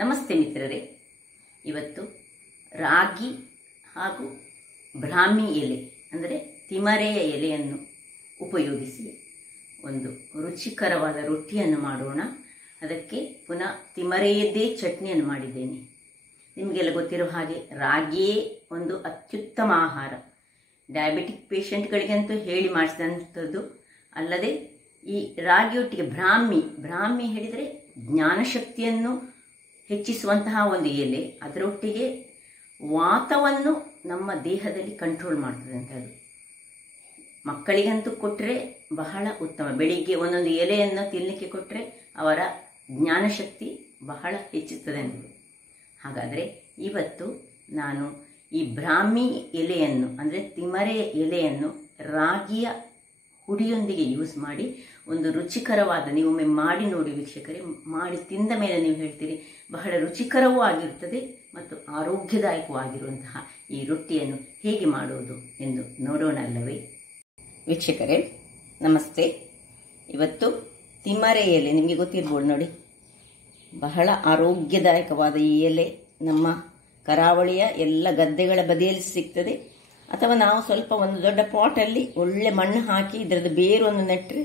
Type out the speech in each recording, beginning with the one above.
ನಮಸ್ತೆ ಮಿತ್ರರೇ, ಇವತ್ತು ರಾಗಿ ಹಾಗೂ ಬ್ರಾಹ್ಮಿ ಎಲೆ ಅಂದರೆ ತಿಮರೆಯ ಎಲೆಯನ್ನು ಉಪಯೋಗಿಸಿ ಒಂದು ರುಚಿಕರವಾದ ರೊಟ್ಟಿಯನ್ನು ಮಾಡೋಣ. ಅದಕ್ಕೆ ಪುನಃ ತಿಮರೆಯದ್ದೇ ಚಟ್ನಿಯನ್ನು ಮಾಡಿದ್ದೇನೆ. ನಿಮಗೆಲ್ಲ ಗೊತ್ತಿರೋ ಹಾಗೆ ರಾಗಿಯೇ ಒಂದು ಅತ್ಯುತ್ತಮ ಆಹಾರ. ಡಯಾಬಿಟಿಕ್ ಪೇಷಂಟ್ಗಳಿಗಂತೂ ಹೇಳಿ ಮಾಡಿಸಿದಂಥದ್ದು. ಅಲ್ಲದೆ ಈ ರಾಗಿಯೊಟ್ಟಿಗೆ ಬ್ರಾಹ್ಮಿ ಹೇಳಿದರೆ ಜ್ಞಾನಶಕ್ತಿಯನ್ನು ಹೆಚ್ಚಿಸುವಂತಹ ಒಂದು ಎಲೆ. ಅದರೊಟ್ಟಿಗೆ ವಾತವನ್ನು ನಮ್ಮ ದೇಹದಲ್ಲಿ ಕಂಟ್ರೋಲ್ ಮಾಡ್ತದೆ ಅಂಥದ್ದು. ಮಕ್ಕಳಿಗಂತೂ ಕೊಟ್ಟರೆ ಬಹಳ ಉತ್ತಮ. ಬೆಳಿಗ್ಗೆ ಒಂದೊಂದು ಎಲೆಯನ್ನು ತಿನ್ನಲಿಕ್ಕೆ ಕೊಟ್ಟರೆ ಅವರ ಜ್ಞಾನಶಕ್ತಿ ಬಹಳ ಹೆಚ್ಚುತ್ತದೆ ಅಂತ. ಹಾಗಾದರೆ ಇವತ್ತು ನಾನು ಈ ಬ್ರಾಹ್ಮಿ ಎಲೆಯನ್ನು ಅಂದರೆ ತಿಮರೆಯ ಎಲೆಯನ್ನು ರಾಗಿಯ ಹುಡಿಯೊಂದಿಗೆ ಯೂಸ್ ಮಾಡಿ ಒಂದು ರುಚಿಕರವಾದ, ನೀವೊಮ್ಮೆ ಮಾಡಿ ನೋಡಿ ವೀಕ್ಷಕರೇ, ಮಾಡಿ ತಿಂದ ಮೇಲೆ ನೀವು ಹೇಳ್ತೀರಿ ಬಹಳ ರುಚಿಕರವೂ ಆಗಿರುತ್ತದೆ ಮತ್ತು ಆರೋಗ್ಯದಾಯಕವಾಗಿರುವಂತಹ ಈ ರೊಟ್ಟಿಯನ್ನು ಹೇಗೆ ಮಾಡುವುದು ಎಂದು ನೋಡೋಣ ಅಲ್ಲವೇ ವೀಕ್ಷಕರೇ. ನಮಸ್ತೆ. ಇವತ್ತು ತಿಮರೆ ಎಲೆ ನಿಮಗೆ ಗೊತ್ತಿರ್ಬೋದು ನೋಡಿ, ಬಹಳ ಆರೋಗ್ಯದಾಯಕವಾದ ಈ ಎಲೆ ನಮ್ಮ ಕರಾವಳಿಯ ಎಲ್ಲ ಗದ್ದೆಗಳ ಬದಿಯಲ್ಲಿ ಸಿಗ್ತದೆ. ಅಥವಾ ನಾವು ಸ್ವಲ್ಪ ಒಂದು ದೊಡ್ಡ ಪಾಟಲ್ಲಿ ಒಳ್ಳೆ ಮಣ್ಣು ಹಾಕಿ ಇದರದ್ದು ಬೇರೊಂದು ನೆಟ್ಟರೆ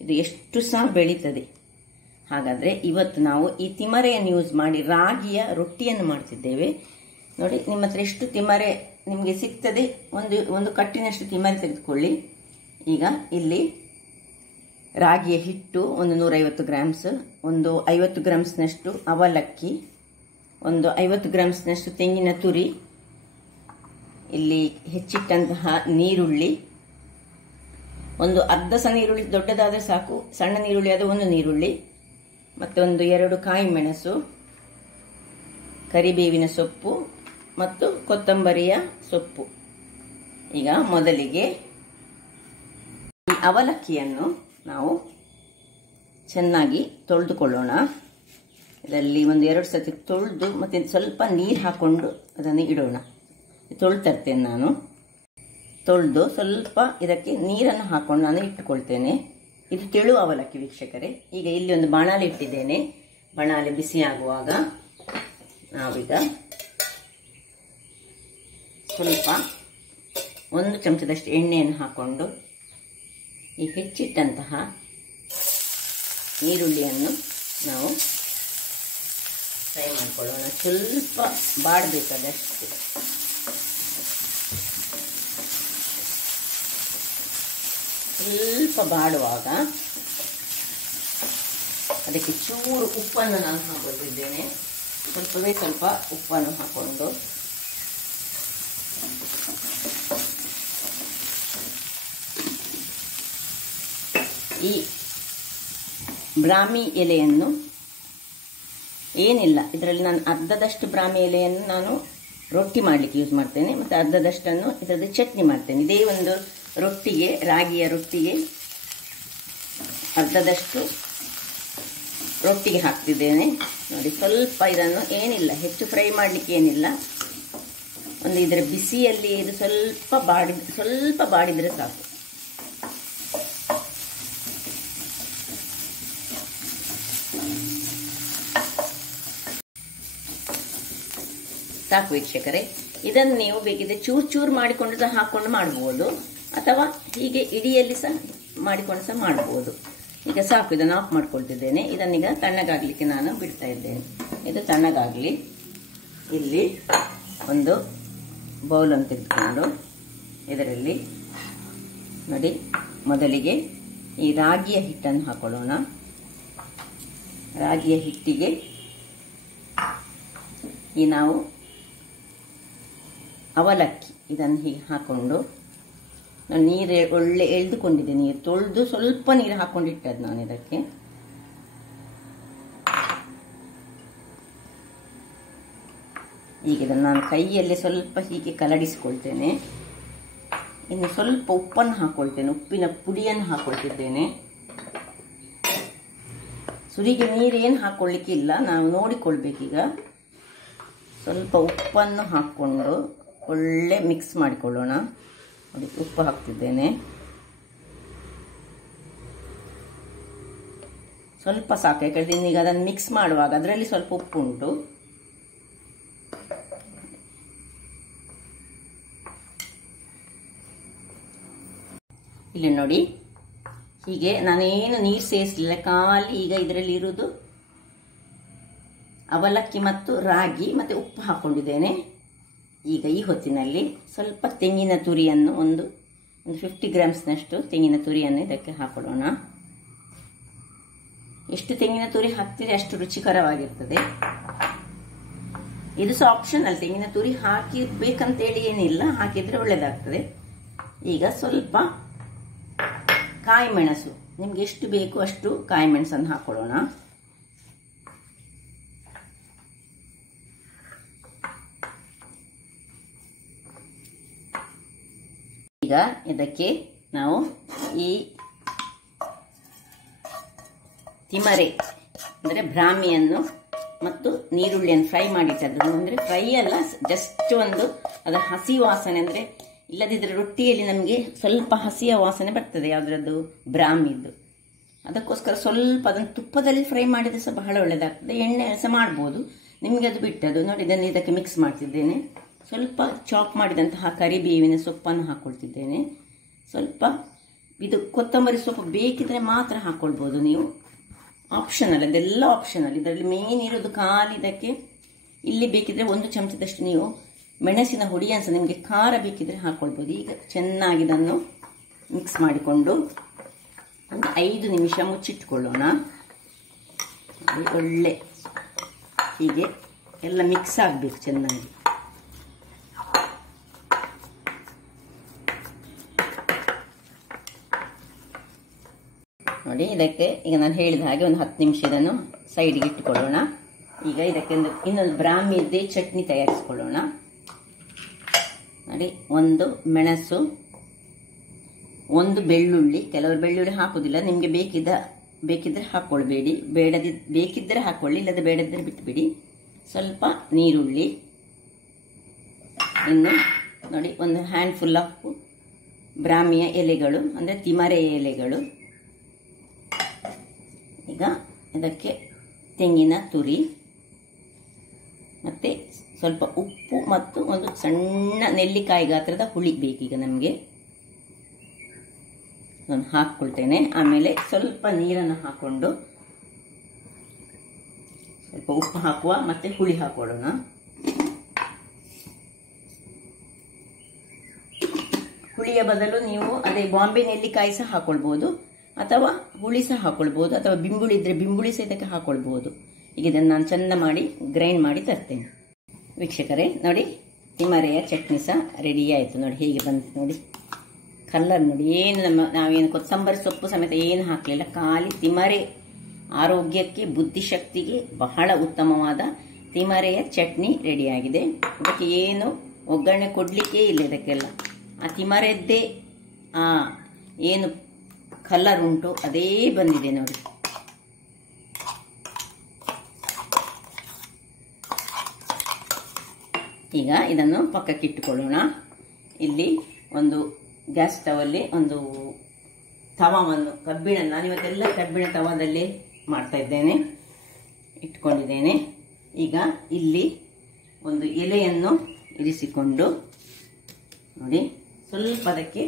ಇದು ಎಷ್ಟು ಸಹ ಬೆಳೀತದೆ. ಹಾಗಾದರೆ ಇವತ್ತು ನಾವು ಈ ತಿಮರೆಯನ್ನು ಯೂಸ್ ಮಾಡಿ ರಾಗಿಯ ರೊಟ್ಟಿಯನ್ನು ಮಾಡ್ತಿದ್ದೇವೆ. ನೋಡಿ, ನಿಮ್ಮ ಹತ್ರ ಎಷ್ಟು ತಿಮರೆ ನಿಮಗೆ ಸಿಗ್ತದೆ ಒಂದು ಕಟ್ಟಿನಷ್ಟು ತಿಮರೆ ತೆಗೆದುಕೊಳ್ಳಿ. ಈಗ ಇಲ್ಲಿ ರಾಗಿಯ ಹಿಟ್ಟು ಒಂದು 150 ಗ್ರಾಮ್ಸ್, ಒಂದು 50 ಗ್ರಾಮ್ಸ್ನಷ್ಟು ಅವಲಕ್ಕಿ, ಒಂದು 50 ಗ್ರಾಮ್ಸ್ನಷ್ಟು ತೆಂಗಿನ ತುರಿ, ಇಲ್ಲಿ ಹೆಚ್ಚಿಟ್ಟಂತಹ ನೀರುಳ್ಳಿ, ಒಂದು ಅರ್ಧ ಸಹ ನೀರುಳ್ಳಿ, ದೊಡ್ಡದಾದರೆ ಸಾಕು, ಸಣ್ಣ ನೀರುಳ್ಳಿ ಆದ ಒಂದು ನೀರುಳ್ಳಿ, ಮತ್ತೊಂದು 2 ಕಾಯಿ ಮೆಣಸು, ಕರಿಬೇವಿನ ಸೊಪ್ಪು ಮತ್ತು ಕೊತ್ತಂಬರಿಯ ಸೊಪ್ಪು. ಈಗ ಮೊದಲಿಗೆ ಈ ಅವಲಕ್ಕಿಯನ್ನು ನಾವು ಚೆನ್ನಾಗಿ ತೊಳೆದುಕೊಳ್ಳೋಣ. ಇದರಲ್ಲಿ ಒಂದು 2 ಸತಿ ತೊಳೆದು ಮತ್ತೆ ಸ್ವಲ್ಪ ನೀರು ಹಾಕೊಂಡು ಅದನ್ನು ಇಡೋಣ. ತೊಳ್ತರ್ತೇನೆ ನಾನು. ತೊಳೆದು ಸ್ವಲ್ಪ ಇದಕ್ಕೆ ನೀರನ್ನು ಹಾಕೊಂಡು ನಾನು ಇಟ್ಟುಕೊಳ್ತೇನೆ. ಇದು ತೆಳು ಅವಲಕ್ಕಿ ವೀಕ್ಷಕರೇ. ಈಗ ಇಲ್ಲಿ ಒಂದು ಬಾಣಲೆ ಇಟ್ಟಿದ್ದೇನೆ. ಬಾಣಲೆ ಬಿಸಿಯಾಗುವಾಗ ನಾವೀಗ ಸ್ವಲ್ಪ 1 ಚಮಚದಷ್ಟು ಎಣ್ಣೆಯನ್ನು ಹಾಕೊಂಡು ಈ ಹೆಚ್ಚಿಟ್ಟಂತಹ ಈರುಳ್ಳಿಯನ್ನು ನಾವು ಫ್ರೈ ಮಾಡಿಕೊಳ್ಳೋಣ. ಸ್ವಲ್ಪ ಬಾಡಬೇಕಾದಷ್ಟು. ಸ್ವಲ್ಪ ಬಾಡುವಾಗ ಅದಕ್ಕೆ ಚೂರು ಉಪ್ಪನ್ನು ನಾನು ಹಾಕೊಂಡಿದ್ದೇನೆ. ಸ್ವಲ್ಪವೇ ಸ್ವಲ್ಪ ಉಪ್ಪನ್ನು ಹಾಕೊಂಡು ಈ ಬ್ರಾಹ್ಮಿ ಎಲೆಯನ್ನು ಏನಿಲ್ಲ, ಇದರಲ್ಲಿ ನಾನು ಅರ್ಧದಷ್ಟು ಬ್ರಾಹ್ಮಿ ಎಲೆಯನ್ನು ನಾನು ರೊಟ್ಟಿ ಮಾಡಲಿಕ್ಕೆ ಯೂಸ್ ಮಾಡ್ತೇನೆ ಮತ್ತು ಅರ್ಧದಷ್ಟನ್ನು ಇದರದ್ದು ಚಟ್ನಿ ಮಾಡ್ತೇನೆ. ಇದೇ ಒಂದು ರೊಟ್ಟಿಗೆ, ರಾಗಿಯ ರೊಟ್ಟಿಗೆ ಅರ್ಧದಷ್ಟು ರೊಟ್ಟಿಗೆ ಹಾಕ್ತಿದ್ದೇನೆ. ನೋಡಿ, ಸ್ವಲ್ಪ ಇದನ್ನು ಏನಿಲ್ಲ, ಹೆಚ್ಚು ಫ್ರೈ ಮಾಡಲಿಕ್ಕೆ ಏನಿಲ್ಲ. ಒಂದು ಇದರ ಬಿಸಿಯಲ್ಲಿ ಇದು ಸ್ವಲ್ಪ ಬಾಡಿದರೆ ಸಾಕು. ಸಾಕು ವೀಕ್ಷಕರೇ. ಇದನ್ನು ನೀವು ಬೇಕಿದ್ರೆ ಚೂರು ಮಾಡಿಕೊಂಡು ಸಹ ಹಾಕೊಂಡು ಮಾಡಬಹುದು, ಅಥವಾ ಹೀಗೆ ಇಡಿಯಲ್ಲಿ ಸಹ ಮಾಡಿಕೊಂಡು ಸಹ ಮಾಡಬಹುದು. ಈಗ ಸಾಕು, ಇದನ್ನು ಆಫ್ ಮಾಡ್ಕೊಳ್ತಿದ್ದೇನೆ. ಇದನ್ನೀಗ ತಣ್ಣಗಾಗಲಿಕ್ಕೆ ನಾನು ಬಿಡ್ತಾ ಇದ್ದೇನೆ. ಇದು ತಣ್ಣಗಾಗಲಿ. ಇಲ್ಲಿ ಒಂದು ಬೌಲನ್ನು ತೆಗೆದುಕೊಂಡು ಇದರಲ್ಲಿ ನೋಡಿ, ಮೊದಲಿಗೆ ಈ ರಾಗಿಯ ಹಿಟ್ಟನ್ನು ಹಾಕೊಳ್ಳೋಣ. ರಾಗಿಯ ಹಿಟ್ಟಿಗೆ ಈ ನಾವು ಅವಲಕ್ಕಿ ಇದನ್ನು ಹೀಗೆ ಹಾಕೊಂಡು, ನಾನು ನೀರು ಒಳ್ಳೆ ಎಳೆದುಕೊಂಡಿದ್ದೆ. ನೀರು ತೊಳೆದು ಸ್ವಲ್ಪ ನೀರು ಹಾಕೊಂಡಿಟ್ಟದ್ದು ನಾನು ಇದಕ್ಕೆ. ಈಗ ಇದನ್ನು ನಾನು ಕೈಯಲ್ಲಿ ಸ್ವಲ್ಪ ಹೀಗೆ ಕಲಡಿಸಿಕೊಳ್ತೇನೆ. ಇನ್ನು ಸ್ವಲ್ಪ ಉಪ್ಪನ್ನು ಹಾಕೊಳ್ತೇನೆ, ಉಪ್ಪಿನ ಪುಡಿಯನ್ನು ಹಾಕೊಳ್ತಿದ್ದೇನೆ. ಸುರಿಗೆ ನೀರೇನು ಹಾಕೊಳ್ಳಿಕ್ಕಿಲ್ಲ, ನಾವು ನೋಡಿಕೊಳ್ಬೇಕೀಗ. ಸ್ವಲ್ಪ ಉಪ್ಪನ್ನು ಹಾಕ್ಕೊಂಡು ಒಳ್ಳೆ ಮಿಕ್ಸ್ ಮಾಡಿಕೊಳ್ಳೋಣ. ನೋಡಿ, ಉಪ್ಪು ಹಾಕ್ತಿದ್ದೇನೆ. ಸ್ವಲ್ಪ ಸಾಕು, ಯಾಕಂದ್ರೆ ಈಗ ಅದನ್ನು ಮಿಕ್ಸ್ ಮಾಡುವಾಗ ಅದರಲ್ಲಿ ಸ್ವಲ್ಪ ಉಪ್ಪು ಉಂಟು. ಇಲ್ಲಿ ನೋಡಿ, ಹೀಗೆ ನಾನೇನು ನೀರು ಸೇರಿಸಲಿಲ್ಲ, ಖಾಲಿ ಈಗ ಇದರಲ್ಲಿ ಇರುವುದು ಅವಲಕ್ಕಿ ಮತ್ತು ರಾಗಿ ಮತ್ತು ಉಪ್ಪು ಹಾಕೊಂಡಿದ್ದೇನೆ. ಈಗ ಈ ಹೊತ್ತಿನಲ್ಲಿ ಸ್ವಲ್ಪ ತೆಂಗಿನ ತುರಿಯನ್ನು ಒಂದು 50 ಗ್ರಾಮ್ಸ್ನಷ್ಟು ತೆಂಗಿನ ತುರಿಯನ್ನು ಇದಕ್ಕೆ ಹಾಕೊಳ್ಳೋಣ. ಎಷ್ಟು ತೆಂಗಿನ ತುರಿ ಹಾಕ್ತೀರಿ ಅಷ್ಟು ರುಚಿಕರವಾಗಿರ್ತದೆ. ಇದು ಸಹ ಆಪ್ಷನಲ್, ತೆಂಗಿನ ತುರಿ ಹಾಕಿರ್ಬೇಕಂತೇಳಿ ಏನಿಲ್ಲ, ಹಾಕಿದ್ರೆ ಒಳ್ಳೇದಾಗ್ತದೆ. ಈಗ ಸ್ವಲ್ಪ ಕಾಯಿ ಮೆಣಸು, ನಿಮ್ಗೆ ಎಷ್ಟು ಬೇಕು ಅಷ್ಟು ಕಾಯಿ ಮೆಣಸನ್ನು ಹಾಕೊಳ್ಳೋಣ. ಈಗ ಇದಕ್ಕೆ ನಾವು ಈ ತಿಮರೆ ಅಂದರೆ ಬ್ರಾಹ್ಮಿಯನ್ನು ಮತ್ತು ನೀರುಳ್ಳಿಯನ್ನು ಫ್ರೈ ಮಾಡಿಟ್ಟದ್ದು, ಅಂದರೆ ಫ್ರೈ ಅಲ್ಲ, ಜಸ್ಟ್ ಒಂದು ಅದರ ಹಸಿ ವಾಸನೆ, ಅಂದರೆ ಇಲ್ಲದಿದ್ದರೆ ರೊಟ್ಟಿಯಲ್ಲಿ ನಮಗೆ ಸ್ವಲ್ಪ ಹಸಿಯ ವಾಸನೆ ಬರ್ತದೆ ಯಾವುದ್ರದ್ದು, ಬ್ರಾಹ್ಮಿದ್ದು. ಅದಕ್ಕೋಸ್ಕರ ಸ್ವಲ್ಪ ಅದನ್ನು ತುಪ್ಪದಲ್ಲಿ ಫ್ರೈ ಮಾಡಿದರೆ ಸಹ ಬಹಳ ಒಳ್ಳೆಯದಾಗ್ತದೆ. ಎಣ್ಣೆ ಸಹ ಮಾಡ್ಬೋದು, ನಿಮಗೆ ಅದು ಬಿಟ್ಟದು. ನೋಡಿ, ಇದನ್ನು ಇದಕ್ಕೆ ಮಿಕ್ಸ್ ಮಾಡ್ತಿದ್ದೇನೆ. ಸ್ವಲ್ಪ ಚಾಪ್ ಮಾಡಿದಂತಹ ಕರಿಬೇವಿನ ಸೊಪ್ಪನ್ನು ಹಾಕ್ಕೊಳ್ತಿದ್ದೇನೆ. ಸ್ವಲ್ಪ ಇದು ಕೊತ್ತಂಬರಿ ಸೊಪ್ಪು ಬೇಕಿದ್ರೆ ಮಾತ್ರ ಹಾಕ್ಕೊಳ್ಬೋದು ನೀವು, ಆಪ್ಷನಲ್, ಅದೆಲ್ಲ ಆಪ್ಷನಲ್. ಇದರಲ್ಲಿ ಮೇನ್ ಇರೋದು ಖಾಲಿ ಇದಕ್ಕೆ. ಇಲ್ಲಿ ಬೇಕಿದ್ರೆ 1 ಚಮಚದಷ್ಟು ನೀವು ಮೆಣಸಿನ ಹುಡಿ ಅನ್ಸ, ನಿಮಗೆ ಖಾರ ಬೇಕಿದ್ರೆ ಹಾಕ್ಕೊಳ್ಬೋದು. ಈಗ ಚೆನ್ನಾಗಿ ಇದನ್ನು ಮಿಕ್ಸ್ ಮಾಡಿಕೊಂಡು ಒಂದು 5 ನಿಮಿಷ ಮುಚ್ಚಿಟ್ಕೊಳ್ಳೋಣ. ಒಳ್ಳೆ ಹೀಗೆ ಎಲ್ಲ ಮಿಕ್ಸ್ ಆಗಬೇಕು ಚೆನ್ನಾಗಿ. ನೋಡಿ, ಇದಕ್ಕೆ ಈಗ ನಾನು ಹೇಳಿದ ಹಾಗೆ ಒಂದು 10 ನಿಮಿಷ ಇದನ್ನು ಸೈಡ್ಗೆ ಇಟ್ಟುಕೊಳ್ಳೋಣ. ಈಗ ಇದಕ್ಕೆ ಇನ್ನೊಂದು ಬ್ರಾಹ್ಮಿದ್ದೇ ಚಟ್ನಿ ತಯಾರಿಸಿಕೊಳ್ಳೋಣ. ನೋಡಿ, 1 ಮೆಣಸು, 1 ಬೆಳ್ಳುಳ್ಳಿ. ಕೆಲವರು ಬೆಳ್ಳುಳ್ಳಿ ಹಾಕುವುದಿಲ್ಲ, ನಿಮಗೆ ಬೇಕಿದ್ರೆ ಹಾಕ್ಕೊಳ್ಬೇಡಿ, ಬೇಕಿದ್ದರೆ ಹಾಕ್ಕೊಳ್ಳಿ, ಇಲ್ಲದೆ ಬೇಡದಿದ್ದರೆ ಬಿಟ್ಟುಬಿಡಿ. ಸ್ವಲ್ಪ ನೀರುಳ್ಳಿ, ಇನ್ನು ನೋಡಿ 1 ಹ್ಯಾಂಡ್ಫುಲ್ ಆಫ್ ಬ್ರಾಹ್ಮಿಯ ಎಲೆಗಳು, ಅಂದರೆ ತಿಮರೆಯ ಎಲೆಗಳು. ಈಗ ಇದಕ್ಕೆ ತೆಂಗಿನ ತುರಿ ಮತ್ತೆ ಸ್ವಲ್ಪ ಉಪ್ಪು ಮತ್ತು ಒಂದು ಸಣ್ಣ ನೆಲ್ಲಿಕಾಯಿ ಗಾತ್ರದ ಹುಳಿ ಬೇಕೀಗ ನಮಗೆ. ನಾನು ಹಾಕ್ಕೊಳ್ತೇನೆ. ಆಮೇಲೆ ಸ್ವಲ್ಪ ನೀರನ್ನು ಹಾಕೊಂಡು ಸ್ವಲ್ಪ ಉಪ್ಪು ಹಾಕುವ, ಮತ್ತೆ ಹುಳಿ ಹಾಕೊಳ್ಳೋಣ. ಹುಳಿಯ ಬದಲು ನೀವು ಅದೇ ಬಾಂಬೆ ನೆಲ್ಲಿಕಾಯಿ ಸಹ ಹಾಕೊಳ್ಬೋದು, ಅಥವಾ ಹುಳಿ ಸಹ ಹಾಕೊಳ್ಬೋದು, ಅಥವಾ ಬಿಂಬುಳಿ ಇದ್ರೆ ಬಿಂಬುಳಿ ಸಹ ಇದಕ್ಕೆ ಹಾಕೊಳ್ಬೋದು. ಈಗ ಇದನ್ನು ನಾನು ಚೆಂದ ಮಾಡಿ ಗ್ರೈಂಡ್ ಮಾಡಿ ತರ್ತೇನೆ. ವೀಕ್ಷಕರೇ, ನೋಡಿ, ತಿಮರೆಯ ಚಟ್ನಿ ಸಹ ರೆಡಿ ಆಯಿತು. ನೋಡಿ ಹೇಗೆ ಬಂತು, ನೋಡಿ ಕಲರ್ ನೋಡಿ. ಏನು ನಾವೇನು ಕೊತ್ತಂಬರಿ ಸೊಪ್ಪು ಸಮೇತ ಏನು ಹಾಕಲಿಲ್ಲ, ಖಾಲಿ ತಿಮರೆ. ಆರೋಗ್ಯಕ್ಕೆ, ಬುದ್ಧಿಶಕ್ತಿಗೆ ಬಹಳ ಉತ್ತಮವಾದ ತಿಮರೆಯ ಚಟ್ನಿ ರೆಡಿಯಾಗಿದೆ. ಇದಕ್ಕೆ ಏನು ಒಗ್ಗರಣೆ ಕೊಡಲಿಕ್ಕೆ ಇಲ್ಲ, ಇದಕ್ಕೆಲ್ಲ ಆ ತಿಮರೆದ್ದೇ ಏನು ಕಲರ್ ಉಂಟು ಅದೇ ಬಂದಿದೆ ನೋಡಿ. ಈಗ ಇದನ್ನು ಪಕ್ಕಕ್ಕೆ ಇಟ್ಟುಕೊಳ್ಳೋಣ. ಇಲ್ಲಿ ಒಂದು ಗ್ಯಾಸ್ ಸ್ಟವಲ್ಲಿ ಒಂದು ತವವನ್ನು, ಕಬ್ಬಿಣ, ನಾನಿವತ್ತೆಲ್ಲ ಕಬ್ಬಿಣ ತವದಲ್ಲಿ ಮಾಡ್ತಾ ಇದ್ದೇನೆ, ಇಟ್ಕೊಂಡಿದ್ದೇನೆ. ಈಗ ಇಲ್ಲಿ ಒಂದು ಎಲೆಯನ್ನು ಇರಿಸಿಕೊಂಡು ನೋಡಿ, ಸ್ವಲ್ಪ ಅದಕ್ಕೆ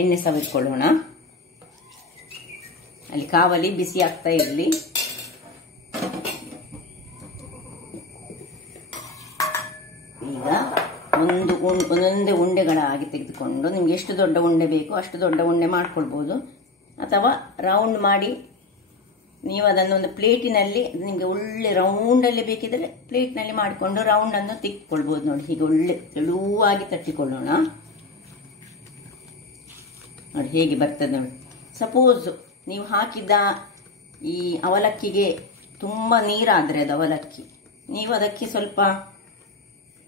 ಎಣ್ಣೆ ಸವರಿಕೊಳ್ಳೋಣ. ಅಲ್ಲಿ ಕಾವಲಿ ಬಿಸಿ ಆಗ್ತಾ ಇರಲಿ. ಈಗ ಒಂದೊಂದೇ ಉಂಡೆಗಳಾಗಿ ತೆಗೆದುಕೊಂಡು, ನಿಮ್ಗೆ ಎಷ್ಟು ದೊಡ್ಡ ಉಂಡೆ ಬೇಕೋ ಅಷ್ಟು ದೊಡ್ಡ ಉಂಡೆ ಮಾಡ್ಕೊಳ್ಬೋದು, ಅಥವಾ ರೌಂಡ್ ಮಾಡಿ ನೀವು ಅದನ್ನು ಒಂದು ಪ್ಲೇಟಿನಲ್ಲಿ, ನಿಮಗೆ ಒಳ್ಳೆ ರೌಂಡಲ್ಲಿ ಬೇಕಿದ್ರೆ ಪ್ಲೇಟ್ನಲ್ಲಿ ಮಾಡಿಕೊಂಡು ರೌಂಡನ್ನು ತೆಗೆದುಕೊಳ್ಬೋದು. ನೋಡಿ, ಹೀಗೆ ಒಳ್ಳೆ ತೆಳುವಾಗಿ ತಟ್ಟಿಕೊಳ್ಳೋಣ. ನೋಡಿ ಹೇಗೆ ಬರ್ತದೆ ನೋಡಿ. ಸಪೋಸ್ ನೀವು ಹಾಕಿದ ಈ ಅವಲಕ್ಕಿಗೆ ತುಂಬ ನೀರಾದರೆ ಅದು ಅವಲಕ್ಕಿ, ನೀವು ಅದಕ್ಕೆ ಸ್ವಲ್ಪ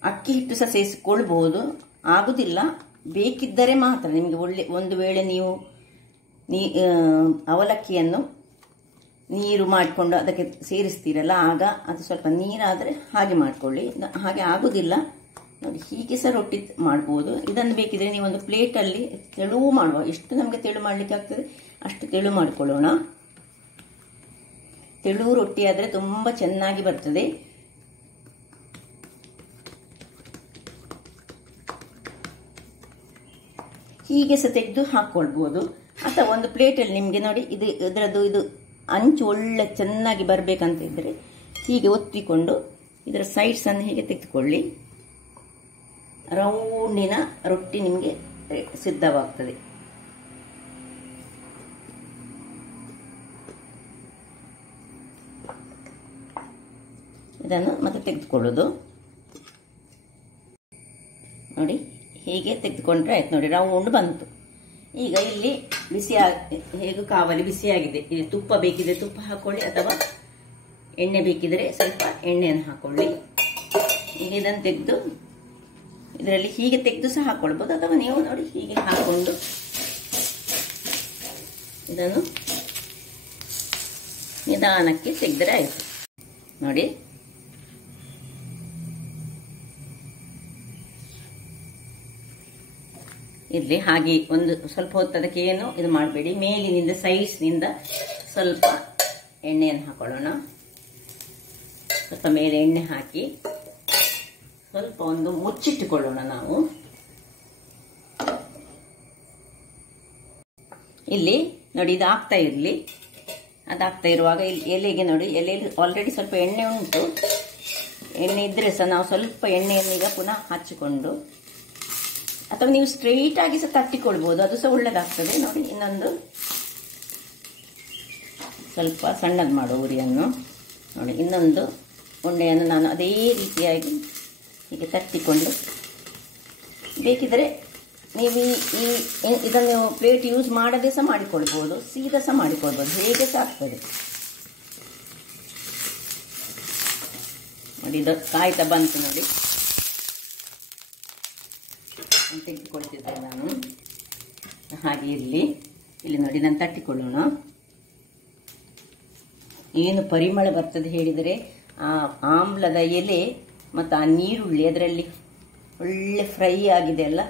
ಅಕ್ಕಿ ಹಿಟ್ಟು ಸಹ ಸೇರಿಸಿಕೊಳ್ಬೋದು, ಆಗುದಿಲ್ಲ. ಬೇಕಿದ್ದರೆ ಮಾತ್ರ ನಿಮಗೆ ಒಳ್ಳೆ, ಒಂದು ವೇಳೆ ನೀವು ಅವಲಕ್ಕಿಯನ್ನು ನೀರು ಮಾಡಿಕೊಂಡು ಅದಕ್ಕೆ ಸೇರಿಸ್ತೀರಲ್ಲ, ಆಗ ಅದು ಸ್ವಲ್ಪ ನೀರಾದರೆ ಹಾಗೆ ಮಾಡಿಕೊಳ್ಳಿ. ಹಾಗೆ ಆಗುದಿಲ್ಲ ನೋಡಿ, ಹೀಗೆ ಸಹ ರೊಟ್ಟಿ ಮಾಡ್ಬೋದು. ಇದನ್ನು ಬೇಕಿದ್ರೆ ನೀವು ಒಂದು ಪ್ಲೇಟಲ್ಲಿ ತೆಳು ಮಾಡುವ, ಎಷ್ಟು ನಮಗೆ ತೆಳು ಮಾಡಲಿಕ್ಕೆ ಆಗ್ತದೆ ಅಷ್ಟು ತೆಳು ಮಾಡಿಕೊಳ್ಳೋಣ. ತೆಳು ರೊಟ್ಟಿ ಆದರೆ ತುಂಬ ಚೆನ್ನಾಗಿ ಬರ್ತದೆ. ಹೀಗೆ ಸಹ ತೆಗೆದು ಹಾಕ್ಕೊಳ್ಬೋದು. ಅಥವಾ ಒಂದು ಪ್ಲೇಟಲ್ಲಿ ನಿಮಗೆ ನೋಡಿ ಇದು ಅಂಚು ಒಳ್ಳೆ ಚೆನ್ನಾಗಿ ಬರಬೇಕಂತ ಇದ್ದರೆ ಹೀಗೆ ಒತ್ತಿಕೊಂಡು ಇದರ ಸೈಡ್ಸನ್ನು ಹೀಗೆ ತೆಗೆದುಕೊಳ್ಳಿ. ರೌಂಡಿನ ರೊಟ್ಟಿ ನಿಮಗೆ ಸಿದ್ಧವಾಗ್ತದೆ. ಇದನ್ನು ಮತ್ತೆ ತೆಗೆದುಕೊಳ್ಳೋದು ನೋಡಿ, ಹೀಗೆ ತೆಗೆದುಕೊಂಡ್ರೆ ಆಯ್ತು. ನೋಡಿ ರೌಂಡ್ ಬಂತು. ಈಗ ಇಲ್ಲಿ ಹೇಗೂ ಕಾವಲಿ ಬಿಸಿಯಾಗಿದೆ. ಇಲ್ಲಿ ತುಪ್ಪ ಬೇಕಿದ್ರೆ ತುಪ್ಪ ಹಾಕೊಳ್ಳಿ, ಅಥವಾ ಎಣ್ಣೆ ಬೇಕಿದ್ರೆ ಸ್ವಲ್ಪ ಎಣ್ಣೆಯನ್ನು ಹಾಕೊಳ್ಳಿ. ಈಗ ಇದನ್ನು ತೆಗೆದು ಇದರಲ್ಲಿ ಹೀಗೆ ತೆಗೆದು ಸಹ ಹಾಕೊಳ್ಬೋದು, ಅಥವಾ ನೀವು ನೋಡಿ ಹೀಗೆ ಹಾಕೊಂಡು ಇದನ್ನು ನಿಧಾನಕ್ಕೆ ತೆಗೆದರೆ ಆಯಿತು. ನೋಡಿ ಇರಲಿ ಹಾಗೆ ಒಂದು ಸ್ವಲ್ಪ ಹೊತ್ತು. ಅದಕ್ಕೆ ಏನು ಇದು ಮಾಡಬೇಡಿ, ಮೇಲಿನಿಂದ ಸೈಡ್ಸ್ನಿಂದ ಸ್ವಲ್ಪ ಎಣ್ಣೆಯನ್ನು ಹಾಕೊಳ್ಳೋಣ. ಸ್ವಲ್ಪ ಮೇಲೆ ಎಣ್ಣೆ ಹಾಕಿ ಸ್ವಲ್ಪ ಒಂದು ಮುಚ್ಚಿಟ್ಟುಕೊಳ್ಳೋಣ ನಾವು. ಇಲ್ಲಿ ನೋಡಿ ಇದು ಆಗ್ತಾ ಇರಲಿ. ಅದಾಗ್ತಾ ಇರುವಾಗ ಇಲ್ಲಿ ಎಲೆಗೆ ನೋಡಿ, ಎಲೆಯಲ್ಲಿ ಆಲ್ರೆಡಿ ಸ್ವಲ್ಪ ಎಣ್ಣೆ ಉಂಟು. ಎಣ್ಣೆ ಇದ್ರೆ ಸಹ ನಾವು ಸ್ವಲ್ಪ ಎಣ್ಣೆಯನ್ನು ಈಗ ಪುನಃ ಹಚ್ಚಿಕೊಂಡು, ಅಥವಾ ನೀವು ಸ್ಟ್ರೈಟ್ ಆಗಿ ಸಹ ತಟ್ಟಿಕೊಳ್ಬೋದು, ಅದು ಸಹ ಒಳ್ಳೆದಾಗ್ತದೆ. ನೋಡಿ ಇನ್ನೊಂದು ಸ್ವಲ್ಪ ಸಣ್ಣದು ಮಾಡೋ ಉರಿಯನ್ನು. ನೋಡಿ ಇನ್ನೊಂದು ಉಂಡೆಯನ್ನು ನಾನು ಅದೇ ರೀತಿಯಾಗಿ ಹೀಗೆ ತಟ್ಟಿಕೊಂಡು, ಬೇಕಿದ್ರೆ ನೀವು ಇದನ್ನು ಪ್ಲೇಟ್ ಯೂಸ್ ಮಾಡದೆ ಸಹ ಮಾಡಿಕೊಳ್ಬೋದು, ಸೀದಾ ಸಹ ಮಾಡಿಕೊಳ್ಬೋದು, ಹೇಗೆ ಸಹ ಆಗ್ತದೆ. ನೋಡಿ ಇದು ಕಾಯ್ತಾ ಬಂತು ನೋಡಿ, ತೆಗೆದುಕೊಳ್ತಿದ್ದೆ ನಾನು. ಹಾಗೆ ಇರಲಿ. ಇಲ್ಲಿ ನೋಡಿ ನಾನು ತಟ್ಟಿಕೊಳ್ಳೋಣ. ಏನು ಪರಿಮಳ ಬರ್ತದೆ ಹೇಳಿದರೆ, ಆ ಆಮ್ಲದ ಎಲೆ ಮತ್ತು ಆ ನೀರುಳ್ಳಿ ಅದರಲ್ಲಿ ಒಳ್ಳೆ ಫ್ರೈ ಆಗಿದೆ ಅಲ್ಲ,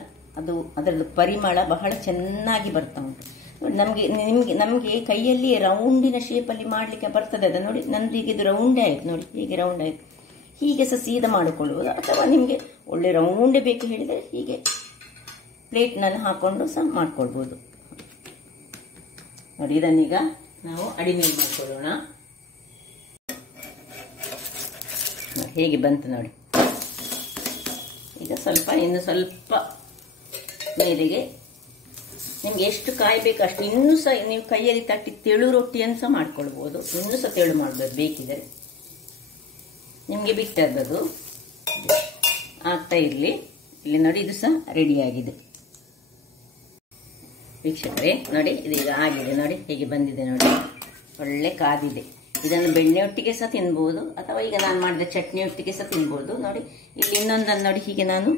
ಅದರದ್ದು ಪರಿಮಳ ಬಹಳ ಚೆನ್ನಾಗಿ ಬರ್ತಾ ಉಂಟು. ನಮಗೆ ಕೈಯಲ್ಲಿ ರೌಂಡಿನ ಶೇಪಲ್ಲಿ ಮಾಡಲಿಕ್ಕೆ ಬರ್ತದೆ ಅದು. ನೋಡಿ ನಂದು ಈಗ ಇದು ರೌಂಡೇ ಆಯ್ತು. ನೋಡಿ ಹೀಗೆ ರೌಂಡ್ ಆಯ್ತು. ಹೀಗೆ ಸಹ ಸೀದಾ ಮಾಡಿಕೊಳ್ಳುವುದು, ಅಥವಾ ನಿಮಗೆ ಒಳ್ಳೆ ರೌಂಡೇ ಬೇಕು ಹೇಳಿದರೆ ಹೀಗೆ ಪ್ಲೇಟ್ನಲ್ಲಿ ಹಾಕೊಂಡು ಸಹ ಮಾಡ್ಕೊಳ್ಬೋದು. ನೋಡಿ ಇದನ್ನೀಗ ನಾವು ಅಡಿಮೇಲೆ ಮಾಡ್ಕೊಳ್ಳೋಣ. ಹೇಗೆ ಬಂತು ನೋಡಿ. ಈಗ ಇನ್ನು ಸ್ವಲ್ಪ ಮೇಲೆಗೆ ನಿಮ್ಗೆ ಎಷ್ಟು ಕಾಯಬೇಕು ಅಷ್ಟು. ಇನ್ನೂ ಸಹ ನೀವು ಕೈಯಲ್ಲಿ ತಟ್ಟಿ ತೆಳು ರೊಟ್ಟಿಯನ್ನು ಸಹ ಮಾಡ್ಕೊಳ್ಬೋದು. ಇನ್ನೂ ಸಹ ತೆಳು ಮಾಡಬೇಕು ಬೇಕಿದ್ರೆ, ನಿಮಗೆ ಬಿಟ್ಟದ್ದು ಆಗ್ತಾ ಇರಲಿ. ಇಲ್ಲಿ ನೋಡಿ ಇದು ಸಹ ರೆಡಿಯಾಗಿದೆ ವೀಕ್ಷಕರೇ. ನೋಡಿ ಇದೀಗ ಆಗಿದೆ. ನೋಡಿ ಹೇಗೆ ಬಂದಿದೆ ನೋಡಿ, ಒಳ್ಳೆ ಕಾದಿದೆ. ಇದನ್ನು ಬೆಣ್ಣೆ ಒಟ್ಟಿಗೆ ಸಹ ತಿನ್ಬೋದು, ಅಥವಾ ಈಗ ನಾನು ಮಾಡಿದ ಚಟ್ನಿ ಒಟ್ಟಿಗೆ ಸಹ ತಿನ್ಬೋದು. ನೋಡಿ ಇಲ್ಲಿ ಇನ್ನೊಂದನ್ನು ನೋಡಿ ಹೀಗೆ ನಾನು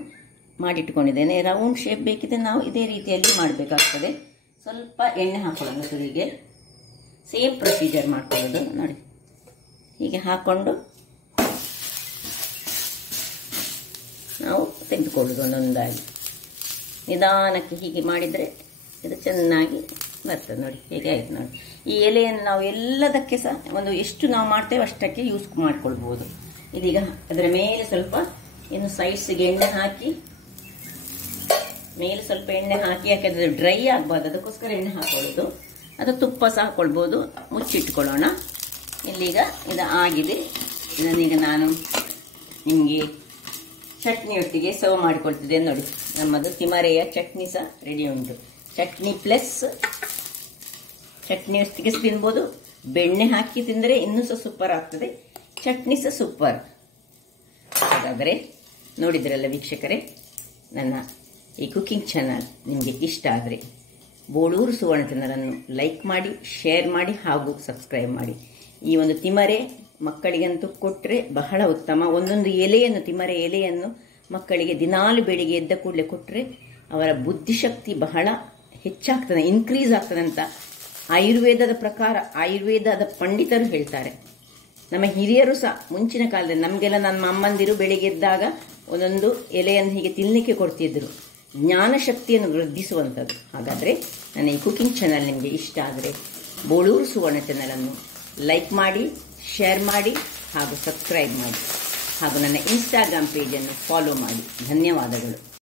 ಮಾಡಿಟ್ಕೊಂಡಿದ್ದೇನೆ. ರೌಂಡ್ ಶೇಪ್ ಬೇಕಿದ್ರೆ ನಾವು ಇದೇ ರೀತಿಯಲ್ಲಿ ಮಾಡಬೇಕಾಗ್ತದೆ. ಸ್ವಲ್ಪ ಎಣ್ಣೆ ಹಾಕೊಳ್ಳೋಣ ತುರಿಗೆ. ಸೇಮ್ ಪ್ರೊಸೀಜರ್ ಮಾಡ್ಕೊಳ್ಳೋದು. ನೋಡಿ ಹೀಗೆ ಹಾಕೊಂಡು ನಾವು ತೆಗೆದುಕೊಳ್ಳೋದು ಒಂದೊಂದಾಗಿ. ನಿಧಾನಕ್ಕೆ ಹೀಗೆ ಮಾಡಿದರೆ ಇದು ಚೆನ್ನಾಗಿ ಬರ್ತದೆ. ನೋಡಿ ಹೇಗೆ ಆಯ್ತು ನೋಡಿ. ಈ ಎಲೆಯನ್ನು ನಾವು ಎಲ್ಲದಕ್ಕೆ ಸಹ ಒಂದು ಎಷ್ಟು ನಾವು ಮಾಡ್ತೇವೆ ಅಷ್ಟಕ್ಕೆ ಯೂಸ್ ಮಾಡ್ಕೊಳ್ಬೋದು. ಇದೀಗ ಅದರ ಮೇಲೆ ಸ್ವಲ್ಪ ಇನ್ನು ಸೈಡ್ಸ್ಗೆ ಎಣ್ಣೆ ಹಾಕಿ, ಮೇಲೆ ಸ್ವಲ್ಪ ಎಣ್ಣೆ ಹಾಕಿ, ಯಾಕಂದ್ರೆ ಡ್ರೈ ಆಗಬಾರ್ದು, ಅದಕ್ಕೋಸ್ಕರ ಎಣ್ಣೆ ಹಾಕೊಳ್ಳೋದು. ಅದು ತುಪ್ಪ ಸಹ ಹಾಕೊಳ್ಬೋದು. ಮುಚ್ಚಿಟ್ಕೊಳ್ಳೋಣ. ಇಲ್ಲೀಗ ಇದು ಆಗಿದೆ. ಇದನ್ನೀಗ ನಾನು ನಿಮಗೆ ಚಟ್ನಿಯೊಟ್ಟಿಗೆ ಸರ್ವ್ ಮಾಡಿಕೊಳ್ತಿದ್ದೇನೆ. ನೋಡಿ ನಮ್ಮದು ತಿಮರೆಯ ಚಟ್ನಿ ಸಹ ರೆಡಿ ಉಂಟು. ಚಟ್ನಿ ಪ್ಲಸ್ ಚಟ್ನಿಯೊಟ್ಟಿಗೆ ತಿನ್ಬೋದು. ಬೆಣ್ಣೆ ಹಾಕಿ ತಿಂದರೆ ಇನ್ನೂ ಸಹ ಸೂಪರ್ ಆಗ್ತದೆ. ಚಟ್ನಿ ಸಹ ಸೂಪರ್. ಹಾಗಾದರೆ ನೋಡಿದ್ರಲ್ಲ ವೀಕ್ಷಕರೇ, ನನ್ನ ಈ ಕುಕಿಂಗ್ ಚಾನಲ್ ನಿಮಗೆ ಇಷ್ಟ ಆದರೆ ಬೋಳೂರು ಸುವರ್ಣ ಚಾನಲನ್ನು ಲೈಕ್ ಮಾಡಿ, ಶೇರ್ ಮಾಡಿ ಹಾಗೂ ಸಬ್ಸ್ಕ್ರೈಬ್ ಮಾಡಿ. ಈ ಒಂದು ತಿಮರೆ ಮಕ್ಕಳಿಗಂತೂ ಕೊಟ್ಟರೆ ಬಹಳ ಉತ್ತಮ. ಒಂದೊಂದು ಎಲೆಯನ್ನು, ತಿಮರೆ ಎಲೆಯನ್ನು ಮಕ್ಕಳಿಗೆ ದಿನಾಲು ಬೆಳಿಗ್ಗೆ ಎದ್ದ ಕೂಡಲೇ ಕೊಟ್ಟರೆ ಅವರ ಬುದ್ಧಿಶಕ್ತಿ ಬಹಳ ಹೆಚ್ಚಾಗ್ತದೆ, ಇನ್ಕ್ರೀಸ್ ಆಗ್ತದೆ ಅಂತ ಆಯುರ್ವೇದದ ಪ್ರಕಾರ ಆಯುರ್ವೇದದ ಪಂಡಿತರು ಹೇಳ್ತಾರೆ. ನಮ್ಮ ಹಿರಿಯರು ಸಹ ಮುಂಚಿನ ಕಾಲದಲ್ಲಿ ನಮಗೆಲ್ಲ ನನ್ನ ಅಮ್ಮಂದಿರು ಬೆಳಿಗ್ಗೆ ಎದ್ದಾಗ ಒಂದೊಂದು ಎಲೆಯನ್ನು ಹೀಗೆ ತಿನ್ನಲಿಕ್ಕೆ ಕೊಡ್ತಿದ್ರು, ಜ್ಞಾನಶಕ್ತಿಯನ್ನು ವೃದ್ಧಿಸುವಂಥದ್ದು. ಹಾಗಾದರೆ ನನ್ನ ಈ ಕುಕಿಂಗ್ ಚಾನಲ್ ನಿಮಗೆ ಇಷ್ಟ ಆದರೆ ಬೋಳೂರು ಸುವರ್ಣ ಚಾನಲನ್ನು ಲೈಕ್ ಮಾಡಿ, ಶೇರ್ ಮಾಡಿ ಹಾಗೂ ಸಬ್ಸ್ಕ್ರೈಬ್ ಮಾಡಿ ಹಾಗೂ ನನ್ನ ಇನ್ಸ್ಟಾಗ್ರಾಮ್ ಪೇಜನ್ನು ಫಾಲೋ ಮಾಡಿ. ಧನ್ಯವಾದಗಳು.